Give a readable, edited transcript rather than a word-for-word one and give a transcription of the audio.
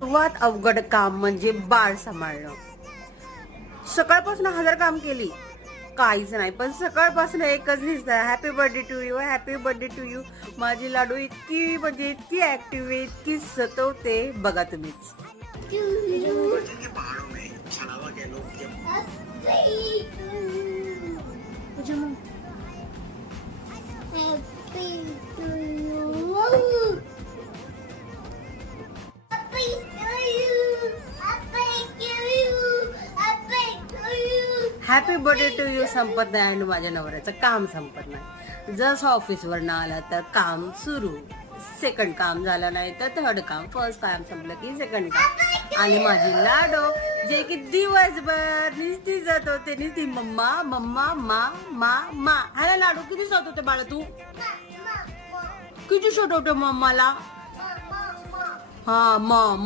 सर्वात अवघड काम म्हणजे बाळ सांभाळणं. सकाळपासून 1000 काम केली काहीच नाही, पण सकाळपासून एकच दिसतं, happy birthday to you, happy birthday to you. माझी लाडू इतकी म्हणजे इतकी ऍक्टिव्ह आहे, इतकी सतवते, बघा तुम्हीच. हॅपी बर्थडे टू यू संपत नाही आणि माझ्या नवऱ्याचं काम संपत नाही. जसं ऑफिसवरनं आलं तर काम सुरू, सेकंड काम झालं नाही तर थर्ड काम, फर्स्ट काम संपलं की सेकंड काम. आणि माझी लाडो जे की दिवसभर नुसती जात होते, नुसती मम्मा मम्मा मा मा मा. ह्याला लाडू किती सत होते बाळा, तू किती सत होते मम्माला. हा मॉम